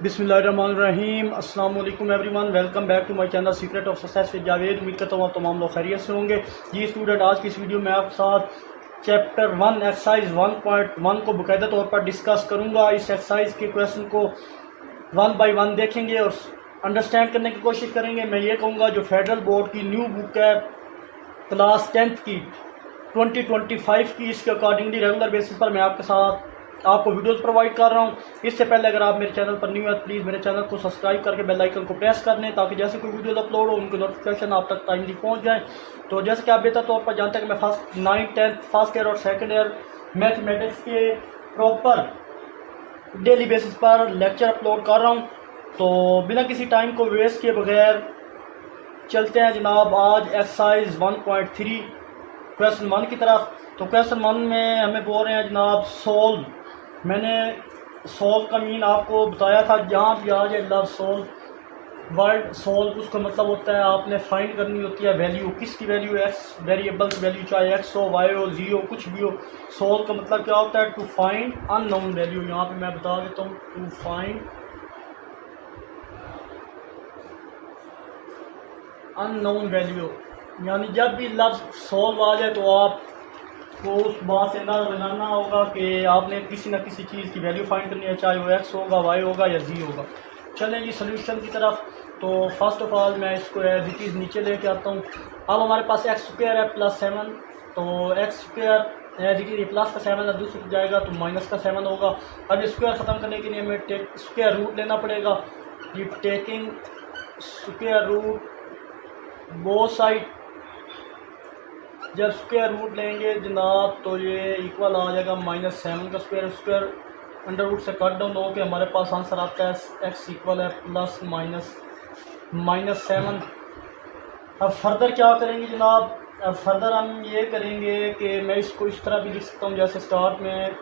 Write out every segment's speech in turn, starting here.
बिस्मिल्लाहिर्रहमानिर्रहीम। अस्सलाम वालेकुम everyone, welcome back to my channel secret of success with Javed. उम्मीद करता हूँ तमाम लोग खैरियत से होंगे। जी स्टूडेंट, आज की इस वीडियो में आपके साथ चैप्टर 1 एक्सरसाइज 1.1 को बाकायदा तौर पर डिस्कस करूँगा। इस एक्सरसाइज के क्वेश्चन को 1 बाई 1 देखेंगे और अंडरस्टैंड करने की कोशिश करेंगे। मैं ये कहूँगा जो फेडरल बोर्ड की न्यू बुक है क्लास 10th की 2025 की, इसके अकॉर्डिंगली रेगुलर बेसिस पर मैं आपको वीडियोस प्रोवाइड कर रहा हूँ। इससे पहले अगर आप मेरे चैनल पर न्यू है प्लीज़ मेरे चैनल को सब्सक्राइब करके बेल आइकन को प्रेस कर लें, ताकि जैसे कोई वीडियोस अपलोड हो उनके नोटिफिकेशन आप तक टाइमली पहुँच जाए। तो जैसे कि आप बेहतर तौर पर जानते हैं कि मैं first 9th 10th first year और सेकेंड ईयर मैथमेटिक्स के प्रॉपर डेली बेसिस पर लेक्चर अपलोड कर रहा हूँ। तो बिना किसी टाइम को वेस्ट किए बगैर चलते हैं जनाब आज एक्सरसाइज 1.3 क्वेश्चन 1 की तरफ। तो क्वेश्चन 1 में हमें बोल रहे हैं जनाब सोल्व। मैंने सोल्व का मीन आपको बताया था, जहाँ भी आ जाए लव सोल्व वर्ड सोल्व उसका मतलब होता है आपने फाइंड करनी होती है वैल्यू, किसकी वैल्यू, एक्स वेरिएबल की वैल्यू, चाहे एक्स हो वाई हो जी हो कुछ भी हो। सोल्व का मतलब क्या होता है? To find unknown value. यहाँ पे मैं बता देता हूँ, टू फाइंड अननोन वैल्यू। यानी जब भी लफ्ज़ सोल्व आ जाए तो आपको उस बात से अंदाज़ा लगाना होगा कि आपने किसी न किसी चीज़ की वैल्यू फाइंड करनी है, चाहे वो एक्स होगा वाई होगा या जी होगा। चलें जी सोल्यूशन की तरफ। तो फर्स्ट ऑफ ऑल मैं इसको एज इट इज़ नीचे लेके आता हूँ। अब हमारे पास एक्स स्क्वायर है प्लस 7, तो x square as it is plus का 7 है, दूसरी जाएगा तो माइनस का 7 होगा। अब स्क्वायर ख़त्म करने के लिए हमें स्क्वायर रूट लेना पड़ेगा। ये taking square root both side, जब स्क्वायर रूट लेंगे जनाब तो ये इक्वल आ जाएगा -7 का स्क्वायर। स्क्वायर अंडर रूट से कट डाउन हो के हमारे पास आंसर आता है एक्स इक्वल है प्लस माइनस 7। अब फर्दर क्या करेंगे जनाब? अब फर्दर हम ये करेंगे कि मैं इसको इस तरह भी लिख सकता हूँ जैसे स्टार्ट में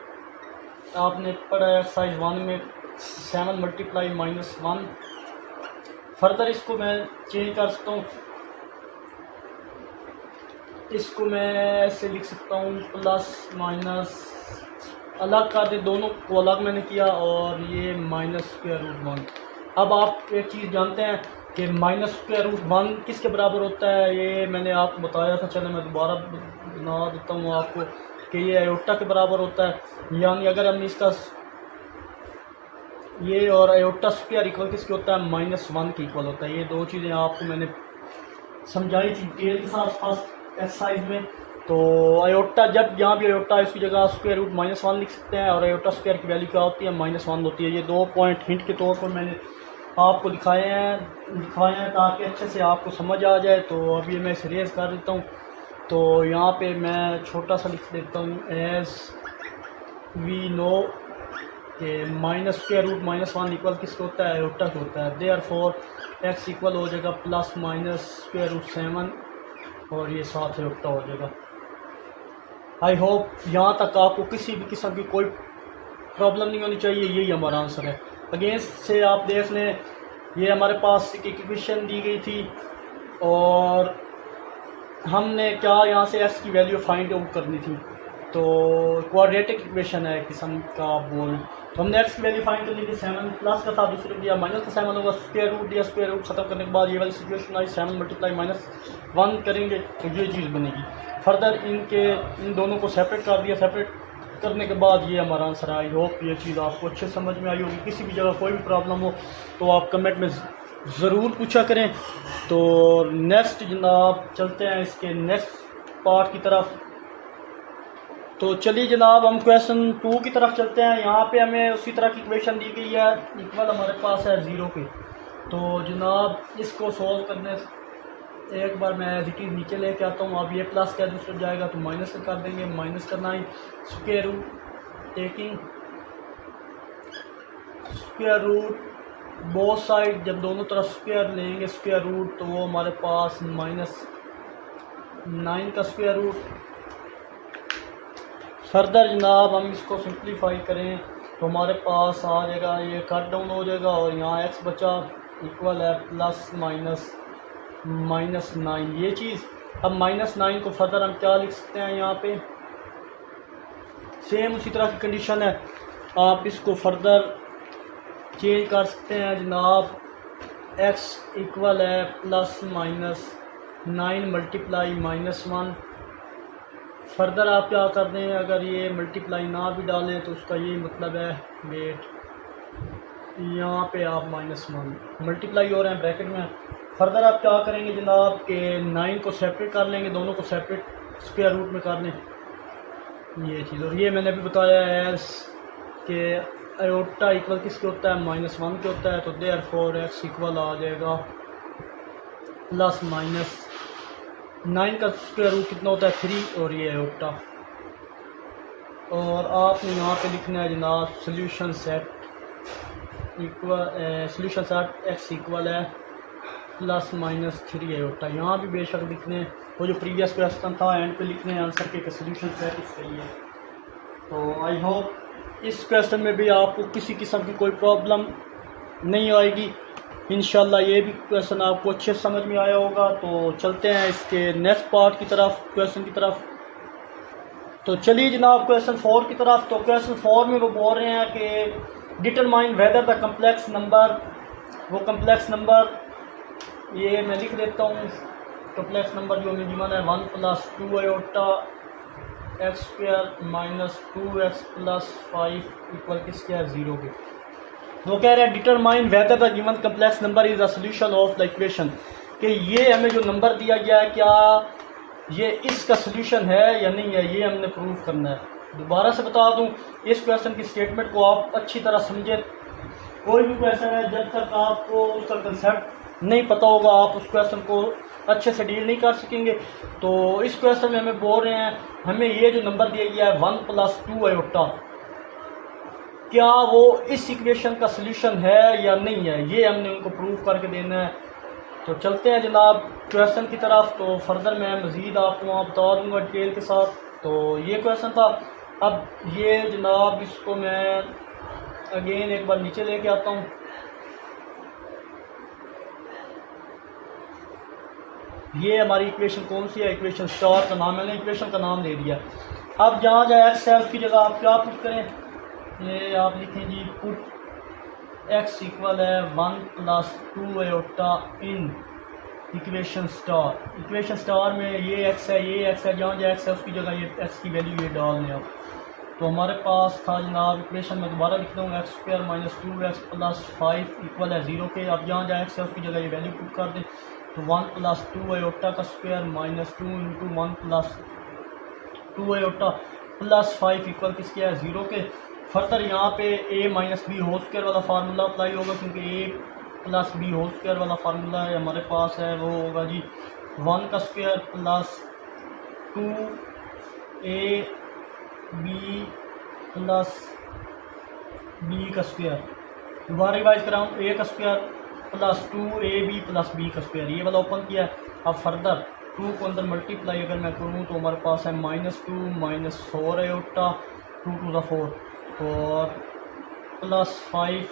आपने पढ़ा है एक्सरसाइज 1 में 7 मल्टीप्लाई -1। फर्दर इसको मैं चेंज कर सकता हूँ, इसको मैं ऐसे लिख सकता हूँ प्लस माइनस, अलग कर दे, दोनों को अलग मैंने किया, और ये माइनस स्क्वायर रूट 1। अब आप एक चीज़ जानते हैं कि माइनस स्क्वायर रूट 1 किसके बराबर होता है? ये मैंने आपको बताया था, चलो मैं दोबारा बना देता हूँ आपको कि ये आयोटा के बराबर होता है। यानी अगर हम इसका ये और आयोटा स्क्वायर इक्वल किसके होता है? -1 के इक्वल होता है। ये दो चीज़ें आपको मैंने समझाई थी डिटेल के साथ फर्स्ट एक्सरसाइज में। तो आयोटा, जब यहाँ भी आयोटा है इसकी जगह स्क्वायर रूट -1 लिख सकते हैं, और आयोटा स्क्वायर की वैल्यू क्या होती है? -1 होती है। ये 2 पॉइंट हिंट के तौर पर मैंने आपको दिखाए हैं ताकि अच्छे से आपको समझ आ जाए। तो अभी मैं इसे रेज कर देता हूँ। तो यहाँ पे मैं छोटा सा लिख देता हूँ, एज वी नो कि माइनस स्क्वायर रूट -1 इक्वल किसको होता है? आयोटा को होता है। देयरफॉर एक्स इक्वल हो जाएगा प्लस माइनस स्क्वायर रूट 7 और ये साथ आयोटा हो जाएगा। आई होप यहाँ तक आपको किसी भी किस्म की कोई प्रॉब्लम नहीं होनी चाहिए। यही हमारा आंसर है। अगेंस्ट से आप देख लें, ये हमारे पास एक इक्वेशन दी गई थी और हमने क्या यहाँ से एक्स की वैल्यू फाइंड आउट करनी थी। तो क्वाड्रेटिक इक्वेशन है किस्म का बोल, तो हमने एक्स की वैल्यू फाइंड करनी थी। 7 प्लस का था, दूसरे दिया माइनस का 7 होगा। स्क्वायर रूट दिया, स्क्वायर रूट खत्म करने के बाद ये वाली सिचुएशन आई, 7 मल्टीप्लाई -1 करेंगे तो ये चीज़ बनेगी। फर्दर इन दोनों को सेपरेट कर दिया, सेपरेट करने के बाद ये हमारा आंसर है। आई होप ये चीज़ आपको अच्छे समझ में आई होगी। किसी भी जगह कोई भी प्रॉब्लम हो तो आप कमेंट में ज़रूर पूछा करें। तो नेक्स्ट जनाब चलते हैं इसके नेक्स्ट पार्ट की तरफ। तो चलिए जनाब हम क्वेश्चन 2 की तरफ चलते हैं। यहाँ पे हमें उसी तरह की इक्वेशन दी गई है, इक्वल हमारे पास है 0 के। तो जनाब इसको सॉल्व करने एक बार मैं एज इट इज़ नीचे लेके आता हूँ। अब ये प्लस का दूसरा जाएगा तो माइनस कर देंगे, माइनस करना ही square root taking square root both side, जब दोनों तरफ स्क्वायर लेंगे स्क्वायर रूट तो वो हमारे पास -9 का स्क्वायर रूट। फर्दर जनाब हम इसको सिंप्लीफाई करें तो हमारे पास आ जाएगा, ये कट डाउन हो जाएगा और यहाँ एक्स बचा इक्वल है प्लस -9 ये चीज़। अब -9 को फर्दर हम क्या लिख सकते हैं? यहाँ पे सेम उसी तरह की कंडीशन है, आप इसको फर्दर चेंज कर सकते हैं जनाब। x इक्वल है plus minus 9 multiply minus 1। Further आप क्या कर दें, अगर ये मल्टीप्लाई ना भी डालें तो उसका ये मतलब है वेट, यहाँ पे आप -1 मल्टीप्लाई हो रहे हैं ब्रैकेट में। फर्दर आप क्या करेंगे जनाब कि 9 को सेपरेट कर लेंगे, दोनों को सेपरेट स्क्वायर रूट में कर लें ये चीज़। और ये मैंने भी बताया है कि आयोटा इक्वल किसके होता है, -1 के होता है। तो देयरफॉर x इक्वल आ जाएगा प्लस माइनस 9 का स्क्वायर रूट कितना होता है 3, और ये आयोटा। और आपने यहाँ पे लिखना है जनाब solution set equal solution set x equal है प्लस माइनस 3 आयोटा। यहाँ भी बेशक लिखने वो जो प्रीवियस क्वेश्चन था एंड पे लिखने हैं आंसर के सोल्यूशन सेट सही है। तो आई होप इस क्वेश्चन में भी आपको किसी किस्म की कोई प्रॉब्लम नहीं आएगी इंशाल्लाह। ये भी क्वेश्चन आपको अच्छे समझ में आया होगा। तो चलते हैं इसके नेक्स्ट पार्ट की तरफ, क्वेश्चन की तरफ। तो चलिए जनाब क्वेश्चन 4 की तरफ। तो क्वेश्चन 4 में वो बोल रहे हैं कि determine whether the complex number, वो कम्प्लेक्स नंबर ये मैं लिख देता हूँ। कम्प्लेक्स नंबर जो हमें गिवन है 1 + 2 iota x square minus 2x + 5 equal किसके है 0 के। वो कह रहे हैं determine whether the given complex number is the solution of the equation, कि ये हमें जो नंबर दिया गया है क्या ये इसका सोल्यूशन है या नहीं है, ये हमने प्रूव करना है। दोबारा से बता दूं, इस क्वेश्चन की स्टेटमेंट को आप अच्छी तरह समझे। कोई भी क्वेश्चन है जब तक आपको उसका कंसेप्ट नहीं पता होगा आप उस क्वेश्चन को अच्छे से डील नहीं कर सकेंगे। तो इस क्वेश्चन में हमें बोल रहे हैं हमें ये जो नंबर दिया गया है 1 + 2 आयोटा, क्या वो इस इक्वेशन का सोल्यूशन है या नहीं है, ये हमने उनको प्रूव करके देना है। तो चलते हैं जनाब क्वेश्चन की तरफ। तो फर्दर मैं मज़ीद आपको वहाँ बता दूँगा डिटेल के साथ। तो ये क्वेश्चन था। अब ये जनाब इसको मैं अगेन एक बार नीचे लेके आता हूँ। ये हमारी इक्वेशन कौन सी है, इक्वेशन स्टार का नाम, मैंने इक्वेशन का नाम दे दिया। अब जहाँ जाए एक्स है उसकी जगह आप क्या पुट करें, ये आप लिखें जी पुट x इक्वल है 1 + 2 iota in equation star. Equation star में ये x है, ये x है, जहाँ जहाँ x है उसकी जगह ये x की वैल्यू ये डाल दें आप। तो हमारे पास था जनाब इक्वेशन में दोबारा लिखता हूँ x square minus 2x + 5 equal है 0 के। अब जहाँ जहाँ x है उसकी जगह ये वैल्यू पुट कर दें। तो 1 + 2 आयोटा का स्क्वायर माइनस 2 × 1 + 2 आयोटा + 5 इक्वल किसके है 0 के। फर्दर यहाँ पे a - b होल स्क्वायर वाला फार्मूला अप्लाई होगा, क्योंकि a + b होल स्क्वायर वाला फार्मूला है हमारे पास है, वो होगा जी 1 का स्क्वायर + 2ab + b का स्क्वायर। दोबारा रिवाइज कराऊँ, a का स्क्वायर + 2ab + b का स्क्वायर, ये वाला ओपन किया है। अब फर्दर 2 को अंदर मल्टीप्लाई अगर मैं करूँ तो हमारे पास है -2 - 4 आयोटा 2 × 4 और +5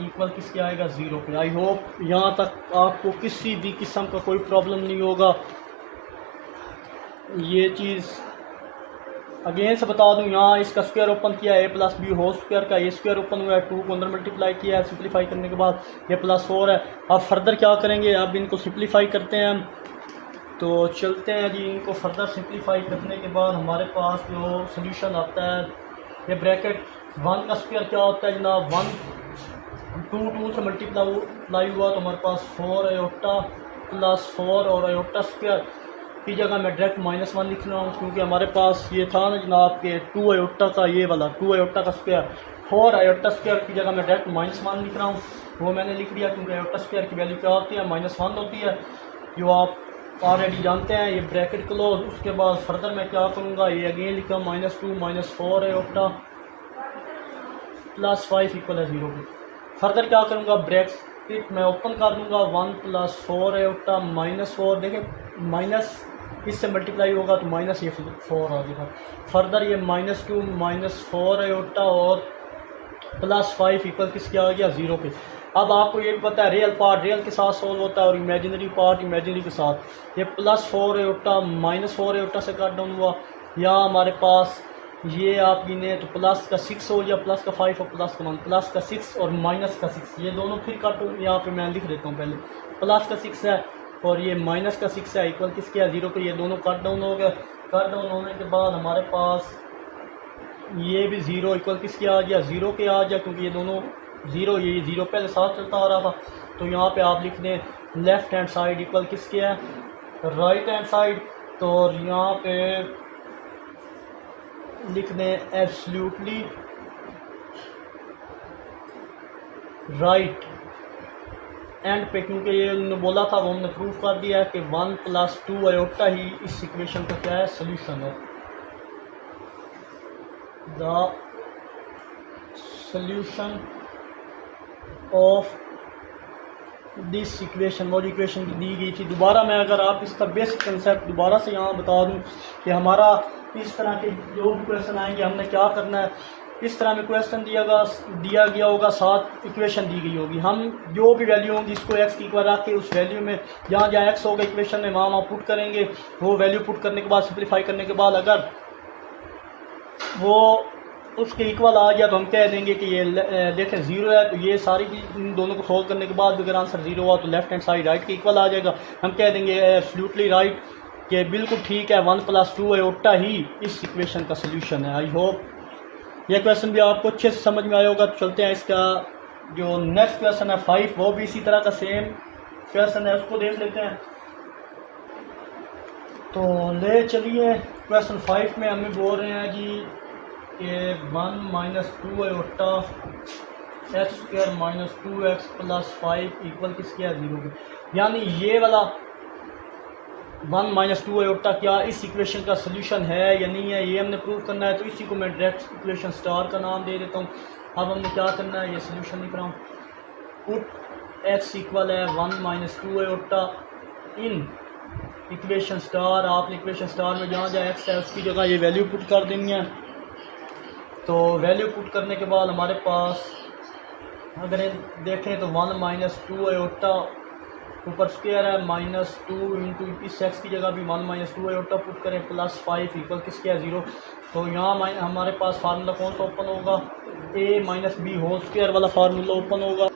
इक्वल किसके आएगा 0 पे। आई होप यहाँ तक आपको किसी भी किस्म का कोई प्रॉब्लम नहीं होगा। ये चीज़ अगेन से बता दूं, यहाँ इसका स्क्वायर ओपन किया है a + b होल स्क्वायर का, ये स्क्वायर ओपन हुआ है 2 को अंदर मल्टीप्लाई किया है, सिंप्लीफाई करने के बाद ये +4 है। अब फर्दर क्या करेंगे, अब इनको सिंप्लीफाई करते हैं हम। तो चलते हैं जी, इनको फर्दर सिंप्लीफाई करने के बाद हमारे पास जो सोल्यूशन आता है, ये ब्रैकेट 1 का स्क्वायर क्या होता है जनाब 1 2 से मल्टीप्लाई हुआ तो हमारे पास 4 आयोटा + 4 और आयोटा स्क्वायर की जगह मैं डायरेक्ट -1 लिख रहा हूँ, क्योंकि हमारे पास ये था ना जनाब के 2 आयोटा का, ये वाला 2 आयोटा का स्क्वायर 4 आयोटा स्क्वायर की जगह मैं डायरेक्ट -1 लिख रहा हूँ। वो मैंने लिख दिया क्योंकि आयोटा स्क्वायर की वैल्यू क्या होती है -1 होती है, जो आप ऑलरेडी जानते हैं। ये ब्रैकेट क्लोज, उसके बाद फर्दर मैं क्या करूँगा, ये अगेन लिखा -2 - 4 आयोटा + 5 इक्वल है 0 पे। फर्दर क्या करूँगा, ब्रैकेट मैं ओपन कर दूँगा 1 + 4 आयोटा -4, देखें माइनस इससे मल्टीप्लाई होगा तो माइनस ये 4 आ जाएगा। फर्दर ये -2 - 4 आयोटा और +5 इक्वल किसके आ गया 0 पे। अब आपको ये भी पता है रियल पार्ट रियल के साथ सोल्व होता है और इमेजिनरी पार्ट इमेजिनरी के साथ। ये +4 आयोटा -4 आयोटा से कट डाउन हुआ, यहाँ हमारे पास ये आप गिने तो प्लस का 6 हो या प्लस का 5 और प्लस का 1, प्लस का 6 और माइनस का 6, ये दोनों फिर काटो, यहाँ पे मैं लिख देता हूँ पहले। प्लस का 6 है और ये माइनस का 6 है, इक्वल किसके है 0 पे। ये दोनों कट डाउन हो गए। कट डाउन होने के बाद हमारे पास ये भी 0 इक्वल किसके आ गया 0 के आ गया, क्योंकि ये दोनों 0, ये 0 पहले साथ चलता आ रहा था। तो यहाँ पे आप लिख दें लेफ़्ट हैंड साइड इक्वल किसके है राइट हैंड साइड। तो यहाँ पे लिख दें एब्सोल्युटली राइट एंड पे, क्योंकि ये उन्होंने बोला था, वो हमने प्रूफ कर दिया है कि 1 + 2 आयोटा ही इस इक्वेशन का क्या है सोल्यूशन है। The solution of this equation, वो इक्वेशन दी गई थी। दोबारा मैं अगर आप इसका बेसिक कंसेप्ट दोबारा से यहाँ बता दूँ कि हमारा इस तरह के जो भी क्वेश्चन आएंगे हमने क्या करना है, इस तरह में क्वेश्चन दिया गया होगा, साथ इक्वेशन दी गई होगी। हम जो भी वैल्यू होंगी इसको एक्स की इक्वल रख के उस वैल्यू में जहाँ जहाँ एक्स होगा इक्वेशन में वहाँ पुट करेंगे। वो वैल्यू पुट करने के बाद सिंप्लीफाई करने के बाद अगर वो उसके इक्वल आ गया तो हम कह देंगे कि ये देखें 0 है। तो ये सारी चीज़ इन दोनों को सोल्व करने के बाद अगर आंसर 0 हुआ तो लेफ्ट हैंड साइड राइट के इक्वल आ जाएगा। हम कह देंगे एब्सोल्युटली राइट कि बिल्कुल ठीक है, 1 + 2 आयोटा ही इस इक्वेशन का सोल्यूशन है। आई होप यह क्वेश्चन भी आपको अच्छे से समझ में आया होगा। तो चलते हैं इसका जो नेक्स्ट क्वेश्चन है 5, वो भी इसी तरह का सेम क्वेश्चन है, उसको देख लेते हैं। तो ले चलिए क्वेश्चन 5 में हमें बोल रहे हैं जी कि 1 - 2 आयोटा x² - 2x + 5 इक्वल किसके है 0 के। यानी ये वाला 1 - 2 आयोटा क्या इस इक्वेशन का सोल्यूशन है या नहीं है, ये हमने प्रूव करना है। तो इसी को मैं डायरेक्ट इक्वेशन स्टार का नाम दे देता हूँ। अब हमने क्या करना है, ये सोल्यूशन लिख रहा हूँ। पुट x इक्वल है 1 - 2 आयोटा इन इक्वेशन स्टार। आप इक्वेशन स्टार में जहाँ जहाँ x है उसकी जगह ये वैल्यू पुट कर देंगे। तो वैल्यू पुट करने के बाद हमारे पास अगर देखें तो 1 - 2 आयोटा ऊपर स्क्वायर है -2 इंटू इस एक्स की जगह भी 1 - 2 आयोटा पुट करें +5 इक्वल किसके है 0। तो यहाँ हमारे पास फार्मूला कौन सा ओपन होगा, a - b होल स्क्वायर वाला फार्मूला ओपन होगा।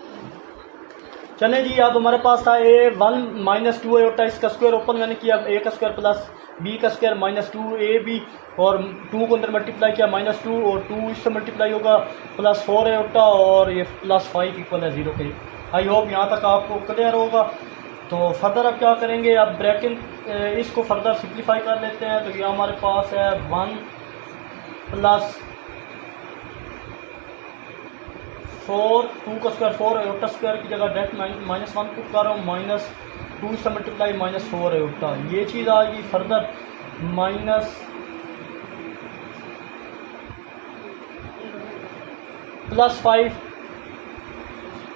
चलें जी, अब हमारे पास था a 1 - 2 आयोटा, इसका स्क्वायर ओपन मैंने किया, a का स्क्वायर प्लस b का स्क्वायर -2ab और 2 को अंदर मल्टीप्लाई किया -2 और 2 इससे मल्टीप्लाई होगा +4 आयोटा और ये +5 इक्वल है 0 के। आई होप यहाँ तक आपको क्लियर होगा। तो फर्दर अब क्या करेंगे, अब ब्रैकेट इसको फर्दर सिंप्लीफाई कर लेते हैं। तो ये हमारे पास है 1 + 4 2 का स्क्वायर 4 आयोटा स्क्वायर की जगह डायरेक्ट -1 पुट कर रहा हूँ, -2 से मल्टीप्लाई -4 आयोटा, ये चीज़ आ गई। फर्दर +5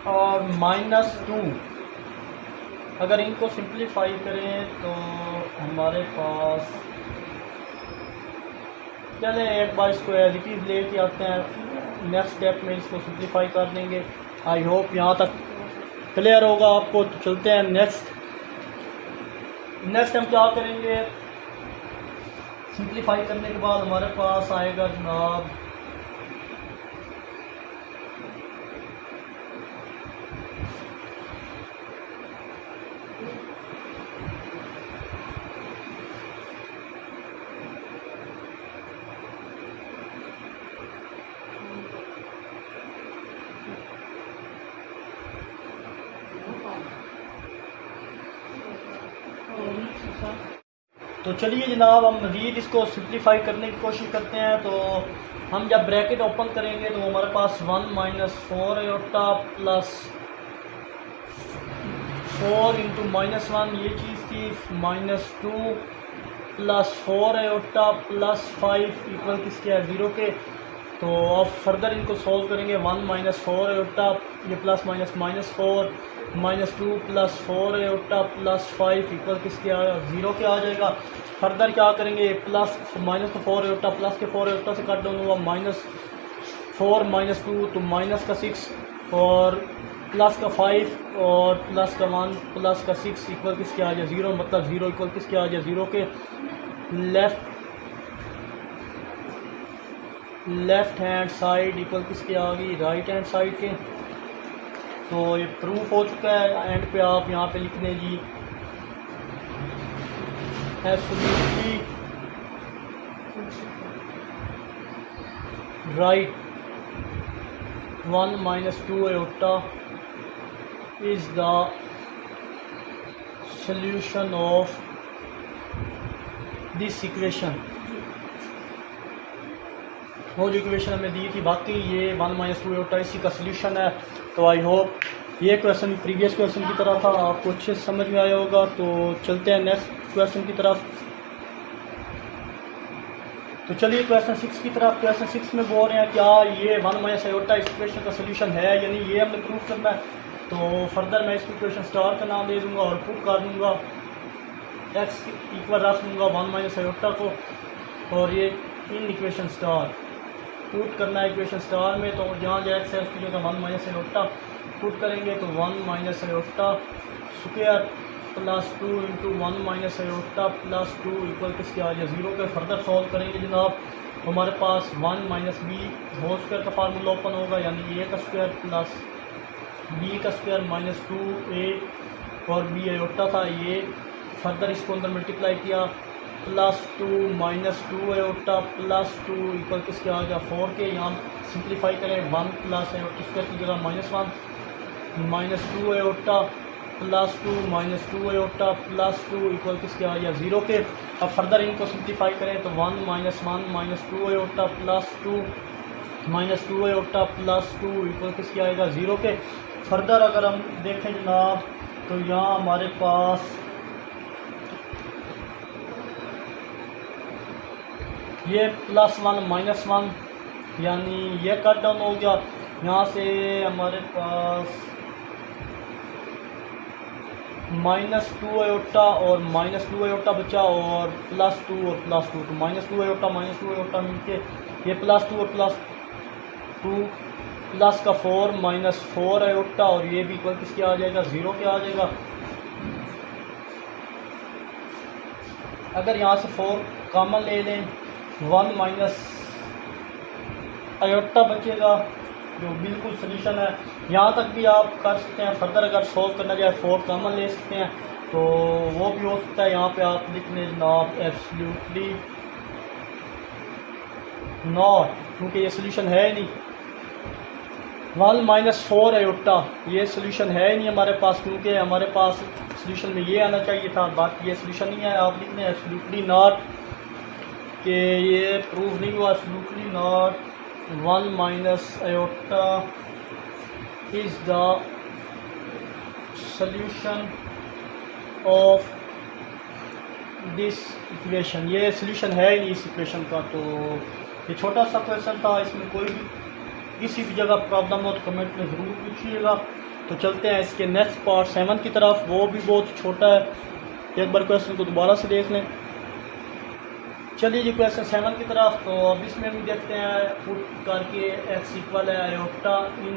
और -2, अगर इनको सिंप्लीफाई करें तो हमारे पास, चलें एक बार इसको एज इट इज़ लेके आते हैं, नेक्स्ट स्टेप में इसको सिंप्लीफाई कर देंगे। आई होप यहाँ तक क्लियर होगा आपको। तो चलते हैं नेक्स्ट हम क्या करेंगे, सिंप्लीफाई करने के बाद हमारे पास आएगा जनाब तो चलिए जनाब, हम मज़ीद इसको सिंप्लीफाई करने की कोशिश करते हैं। तो हम जब ब्रैकेट ओपन करेंगे तो हमारे पास 1 - 4 आयोटा +4 इंटू -1 ये चीज़ थी, -2 + 4 आयोटा +5 इक्वल किसके है 0 के। तो अब फर्दर इनको सॉल्व करेंगे। 1 - 4 आयोटा, ये प्लस माइनस -4 -2 + 4 आयोटा +5 इक्वल किसके आ 0 के आ जाएगा। फर्दर क्या करेंगे, प्लस -4 आयोटा प्लस के 4 आयोटा से कट डाउन हुआ, -4 -2 तो -6 और प्लस का 5 और प्लस का 1 प्लस का 6 इक्वल किसके आ जाए 0। मतलब 0 इक्वल किसके आ जाए 0 के। Left left hand side equal किसके आ गई, राइट हैंड साइड के। तो ये प्रूफ हो चुका है। एंड पे आप यहाँ पे लिख दें जी absolutely right 1 - 2 iota is the solution of this equation. वो जो इक्वेशन हमें दी थी, बाकी ये 1 - 2 आयोटा इसी का सलूशन है। तो आई होप ये क्वेश्चन प्रीवियस क्वेश्चन की तरह था, आपको अच्छे से समझ में आया होगा। तो चलते हैं नेक्स्ट क्वेश्चन की तरफ। तो चलिए क्वेश्चन 6 की तरफ। क्वेश्चन 6 में बोल रहे हैं क्या ये 1 - आयोटा इस इक्वेशन का सलूशन है, यानी ये हमने प्रूफ करना है। तो फर्दर मैं इसको इक्वेशन स्टार का नाम दे दूंगा और पुट कर दूंगा, एक्स इक्वल रख दूंगा 1 - आयोटा को, और ये इन इक्वेशन स्टार पुट करना है इक्वेशन स्टार में। तो जहाँ जो एक्स है उसकी जगह 1 - आयोटा पुट करेंगे। तो 1 - iota square plus 2 into 1 - iota plus 2 equal किसके आ जाए 0 के। फर्दर सॉल्व करेंगे जनाब, हमारे पास 1 - b होल स्क्वायर का फार्मूला ओपन होगा, यानी a का स्क्वायर प्लस b का स्क्वायर माइनस 2a और b आयोटा था ये। फर्दर इसको अंदर मल्टीप्लाई किया, plus 2 minus 2 iota plus 2 equal किसके आ गया 4 के। यहाँ सिंप्लीफाई करें, 1 प्लस आयोटा स्क्वायर की जगह -1 minus 2 iota plus 2 minus 2 iota plus 2 equal किसके आ गया 0 के। अब फर्दर इनको सिंप्लीफाई करें तो 1 - 1 minus 2 iota plus 2 minus 2 iota plus 2 equal किसके आएगा 0 के। फर्दर अगर हम देखें जनाब तो यहाँ हमारे पास ये +1 -1 यानी ये कट डाउन हो गया। यहाँ से हमारे पास -2 आयोटा और -2 आयोटा बचा और +2 और +2। तो -2 आयोटा मिलके ये +2 और +2 प्लस का 4 -4 आयोटा और ये भी इक्वल किसके आ जाएगा 0 के आ जाएगा। अगर यहाँ से 4 कॉमन ले लें 1 माइनस आयोटा बचेगा जो बिल्कुल सलूशन है। यहाँ तक भी आप कर सकते हैं। फर्दर अगर सॉल्व करना जाए 4 कॉमन ले सकते हैं तो वो भी हो सकता है। यहाँ पे आप लिख लें जनाब एब्सोल्युटली नॉट, क्योंकि ये सलूशन है ही नहीं। 1 - 4 आयोटा ये सलूशन है ही नहीं हमारे पास, क्योंकि हमारे पास सलूशन में ये आना चाहिए था, बाकी ये सलूशन नहीं है। आप लिख लें एब्सोल्युटली नॉट कि ये प्रूव नहीं हुआ। Absolutely not 1 - iota is the solution of this equation। ये solution है ही नहीं इस इक्वेशन का। तो ये छोटा सा क्वेश्चन था, इसमें कोई भी किसी भी जगह प्रॉब्लम हो तो कमेंट में ज़रूर पूछिएगा। तो चलते हैं इसके नेक्स्ट पार्ट 7 की तरफ, वो भी बहुत छोटा है। एक बार क्वेश्चन को दोबारा से देख लें। चलिए जी क्वेश्चन 7 की तरफ। तो अब इसमें भी देखते हैं पुट करके x इक्वल है आयोटा इन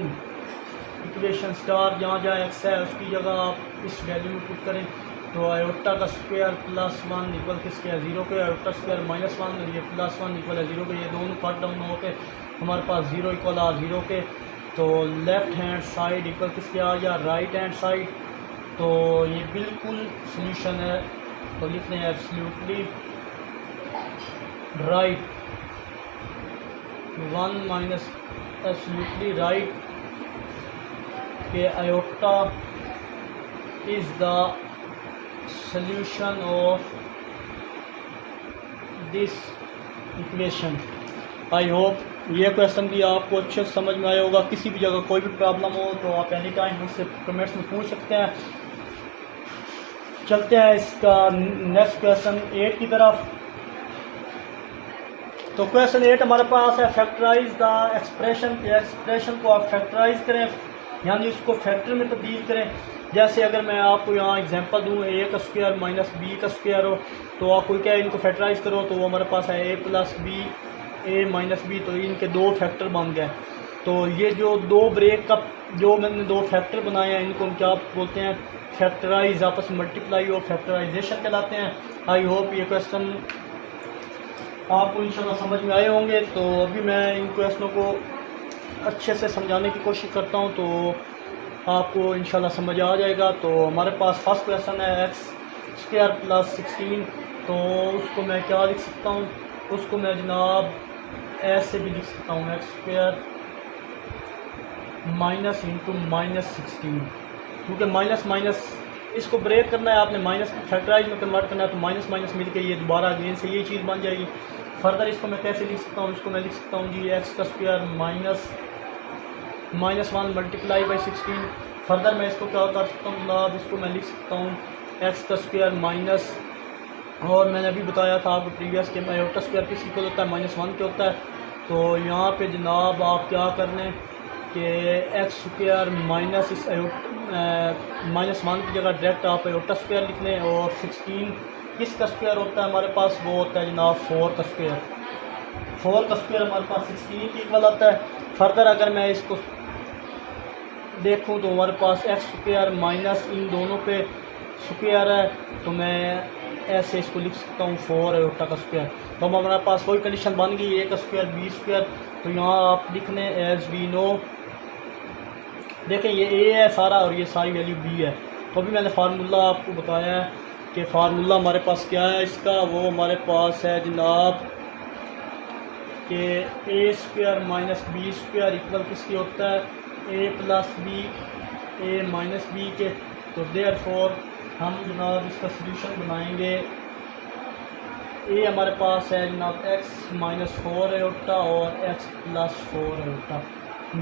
इक्वेशन स्टार, जहाँ जहाँ एक्स है उसकी जगह आप इस वैल्यू में पुट करें। तो आयोटा का स्क्वायर +1 इक्वल किसके है 0 के, आयोटा स्क्वायर -1 और ये +1 इक्वल है 0 के। ये दोनों कट डाउन हो के हमारे पास 0 इक्वल आ 0 के। तो लेफ़्ट हैंड साइड इक्वल किसके आ गया राइट हैंड साइड। तो ये बिल्कुल सलूशन है। तो लिखते हैं एब्सोल्युटली राइट 1 - एब्सोल्युटली राइट के iota is the solution of this equation. I hope ये क्वेश्चन भी आपको अच्छे से समझ में आया होगा। किसी भी जगह कोई भी प्रॉब्लम हो तो आप एनी टाइम मुझसे कमेंट्स में पूछ सकते हैं। चलते हैं इसका नेक्स्ट क्वेश्चन 8 की तरफ। तो क्वेश्चन 8 हमारे पास है फैक्टराइज द एक्सप्रेशन को आप फैक्टराइज करें, यानी उसको फैक्टर में तब्दील करें। जैसे अगर मैं आपको यहाँ एग्जांपल दूँ a का स्क्वायर माइनस b का स्क्वायर हो, तो आप कोई क्या इनको फैक्टराइज करो तो वो हमारे पास है a + b a - b। तो इनके 2 फैक्टर बन गए। तो ये जो 2 ब्रेक का जो मैंने 2 फैक्टर बनाए हैं इनको हम क्या बोलते हैं फैक्टराइज, आपस में मल्टीप्लाई और फैक्टराइजेशन कहलाते हैं। आई होप ये क्वेश्चन आपको इंशाल्लाह समझ में आए होंगे। तो अभी मैं इन क्वेश्चनों को अच्छे से समझाने की कोशिश करता हूँ, तो आपको इंशाल्लाह समझ आ जाएगा। तो हमारे पास फर्स्ट क्वेश्चन है एक्स स्क्वायर प्लस 16। तो उसको मैं क्या लिख सकता हूँ, उसको मैं जनाब ऐसे भी लिख सकता हूँ, x square minus into minus 16, क्योंकि माइनस माइनस इसको ब्रेक करना है आपने, माइनस फैक्टराइज में कन्वर्ट करना है, तो माइनस माइनस मिलके ये दोबारा अगेन से ये चीज़ बन जाएगी। फर्दर इसको मैं कैसे लिख सकता हूँ, इसको मैं लिख सकता हूँ जी एक्स का square minus 1 multiply by 16। Further मैं इसको क्या कर सकता हूँ जनाब, इसको मैं लिख सकता हूँ एक्स का स्क्वायर माइनस, और मैंने अभी बताया था आपको प्रीवियस के आयोटा स्क्वायर किस इक्वल होता है, -1 के होता है। तो यहाँ पे जनाब आप क्या कर लें कि एक्स स्क्वायर माइनस इस -1 की जगह डायरेक्ट आप आयोटा स्क्वायर लिख लें, और 16 किसका स्क्वायर होता है हमारे पास, वो होता है जनाब 4 का स्क्वायर। 4 का स्क्वायर हमारे पास 16 के इक्वल आता है। फर्दर अगर मैं इसको देखूं तो हमारे पास एक्स स्क्वायर माइनस इन दोनों पे स्क्वायर है, तो मैं ऐसे इसको लिख सकता हूँ 4 आयोटा का स्क्वायर। तो अब हमारे पास वही कंडीशन बन गई, ए का स्क्वायर बी स्क्वायर। तो यहाँ आप लिख लें एज वी नो, देखें ये ए है सारा और ये सारी वैल्यू बी है। तो अभी मैंने फार्मूला आपको बताया है कि फार्मूला हमारे पास क्या है इसका, वो हमारे पास है जनाब कि a square minus b square equal किसकी होता है, a plus b a minus b के। तो देयरफॉर हम जनाब इसका सलूशन बनाएंगे। ए हमारे पास है जनाब एक्स माइनस 4 आयोटा और एक्स प्लस 4 आयोटा।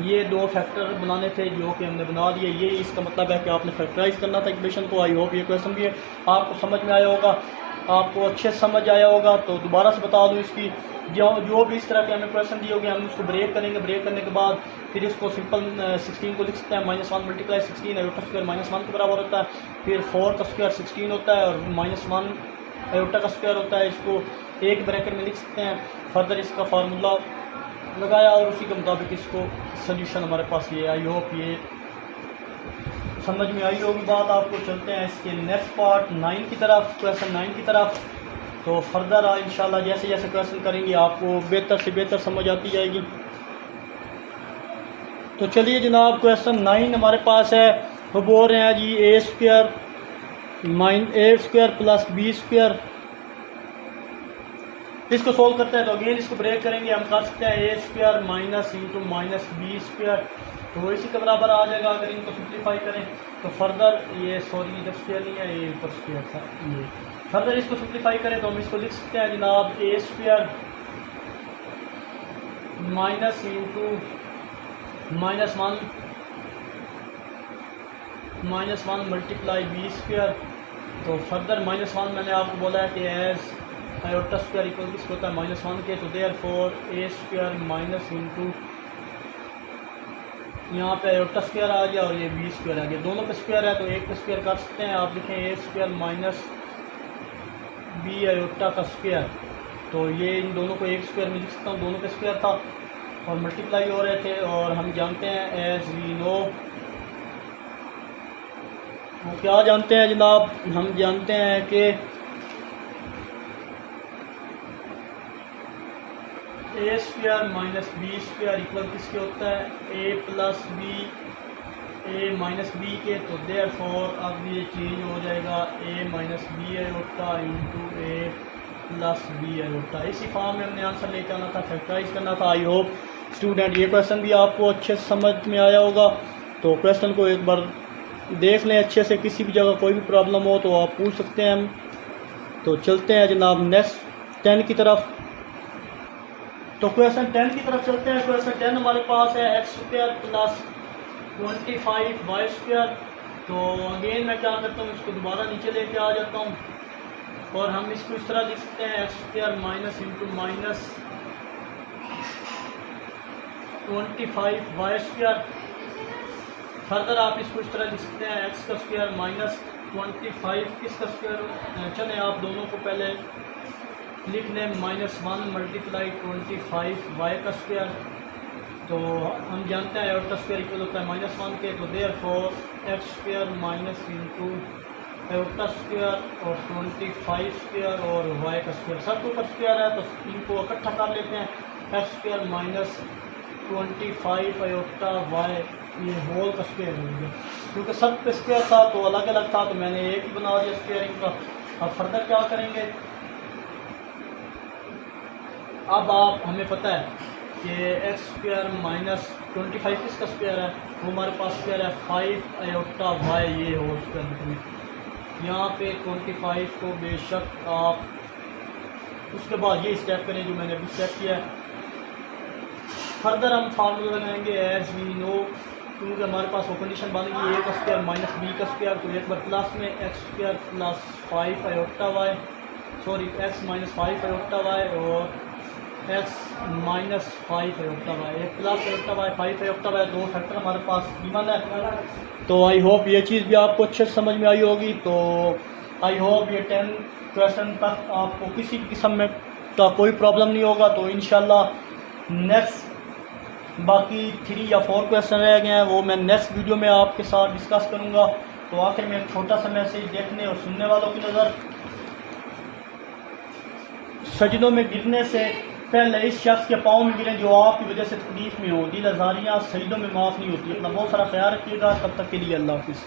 ये दो फैक्टर बनाने थे जो कि हमने बना दिए। ये इसका मतलब है कि आपने फैक्टराइज करना था इक्वेशन को। आई होप ये क्वेश्चन भी है आपको समझ में आया होगा, आपको अच्छे से समझ आया होगा। तो दोबारा से बता दूं, इसकी जो भी इस तरह के हमें क्वेश्चन दिए होंगे हम उसको ब्रेक करेंगे। ब्रेक करने के बाद फिर इसको सिंपल 16 को लिख सकते हैं -1 मल्टीप्लाई 16 आयोटा स्क्वायर -1 के बराबर होता है। फिर 4 का स्क्वायर 16 होता है और -1 आयोटा का स्क्वायर होता है, इसको एक ब्रैकेट में लिख सकते हैं। फर्दर इसका फार्मूला लगाया और उसी के मुताबिक इसको सोल्यूशन हमारे पास ये। आई होप ये समझ में आई होगी बात आपको। चलते हैं इसके नेक्स्ट पार्ट 9 की तरफ, क्वेश्चन 9 की तरफ। तो फर्दर इंशाल्लाह जैसे जैसे क्वेश्चन करेंगे आपको बेहतर से बेहतर समझ आती जाएगी। तो चलिए जनाब क्वेश्चन 9 हमारे पास है, वो बोल रहे हैं जी ए स्क्वायर प्लस बी स्क्वायर। इसको सोल्व करते हैं तो अगेन इसको ब्रेक करेंगे, हम कर सकते हैं a square minus into minus b square, तो इसी के बराबर आ जाएगा अगर इनको सिंप्लीफाई करें। तो फर्दर ये सॉरी इधर स्क्वायर नहीं है, ये ऊपर स्क्वायर था। ये फर्दर इसको सिंप्लीफाई करें तो हम इसको लिख सकते हैं जनाब a square minus into -1 multiply b square. तो फर्दर -1 मैंने आपको बोला है कि एज आयोटा स्क्वायर इक्वल किसको होता है -1 के। तो देयरफॉर ए स्क्वायर माइनस इंटू यहाँ पे आयोटा स्क्वायर आ गया और ये बी स्क्वायर आ गया, दोनों पे स्क्वायर है तो एक पे स्क्वायर कर सकते हैं। आप लिखें ए स्क्वायर माइनस बी आयोटा का स्क्वायर, तो ये इन दोनों को एक स्क्वायर में लिख सकता हूँ, दोनों पे स्क्वायर था और मल्टीप्लाई हो रहे थे। और हम जानते हैं एज वी नो, वो क्या जानते हैं जनाब, हम जानते हैं कि a square minus b square equal किसके होता है, a plus b a minus b के। तो देयरफॉर अब ये चेंज हो जाएगा a minus b iota into a plus b iota. इसी फॉर्म में हमने आंसर लेके आना था, फैक्टराइज करना था। आई होप स्टूडेंट ये क्वेश्चन भी आपको अच्छे से समझ में आया होगा। तो क्वेश्चन को एक बार देख लें अच्छे से, किसी भी जगह कोई भी प्रॉब्लम हो तो आप पूछ सकते हैं हम। तो चलते हैं जनाब नेक्स्ट 10 की तरफ। तो क्वेश्चन 10 की तरफ चलते हैं। क्वेश्चन 10 हमारे पास है x square plus 25 y square. तो अगेन मैं क्या करता हूँ, इसको दोबारा नीचे लेके आ जाता हूँ और हम इसको इस तरह लिख सकते हैं x square minus into minus 25 y square. Further आप इसको इस तरह लिख सकते हैं एक्स का स्क्वायर माइनस 25 किसका स्क्वायर, चलें आप दोनों को पहले लिख लें -1 मल्टीप्लाई 25 वाई का स्क्वायर। तो हम जानते हैं आयोटा स्क्वायर इक्वल होता है -1 के। तो therefore x square minus into iota square और 25 स्क्वायर और वाई का स्क्वायर सब के ऊपर स्क्वायर है, तो इनको इकट्ठा कर लेते हैं। X square minus 25 iota y ये होल का स्क्वायर हो गया, क्योंकि सब पे स्क्वायर था तो अलग अलग था तो मैंने एक ही बना दिया स्क्वायरिंग का। अब फर्दर क्या करेंगे, अब आप हमें पता है कि एक्स स्क्वायर माइनस 25 किसका स्क्वायर है, वो हमारे पास स्क्वायर है 5 आयोटा वाई ये होल स्क्वायर। यहाँ पे 25 को बेशक आप उसके बाद ये स्टेप करें जो मैंने अभी स्टेप किया है। फर्दर हम फार्मूला लगाएंगे एज वी नो, क्योंकि हमारे पास वो कंडीशन बन गई ए का स्क्वायर माइनस बी का स्क्वायर, तो एक बार प्लस में x square plus 5 iota y, sorry x minus 5 iota y और एक्स माइनस 5 आयोटा वाई, एक plus iota y 5 iota y, दो फैक्टर हमारे पास गिवन है। तो आई होप ये चीज़ भी आपको अच्छे से समझ में आई होगी। तो आई होप ये 10 क्वेश्चन तक आपको किसी किस्म में का कोई प्रॉब्लम नहीं होगा। तो इंशाल्लाह नेक्स्ट बाकी 3 या 4 क्वेश्चन रह गए हैं वो मैं नेक्स्ट वीडियो में आपके साथ डिस्कस करूंगा। तो आखिर में एक छोटा सा मैसेज देखने और सुनने वालों की नज़र, सजदों में गिरने से पहले इस शख्स के पाँव में गिरें जो आपकी वजह से तकलीफ में हो। दिल आज़ारियाँ सजदों में माफ़ नहीं होती। अपना बहुत सारा ख्याल रखिएगा। तब तक के लिए अल्लाह हाफिज़।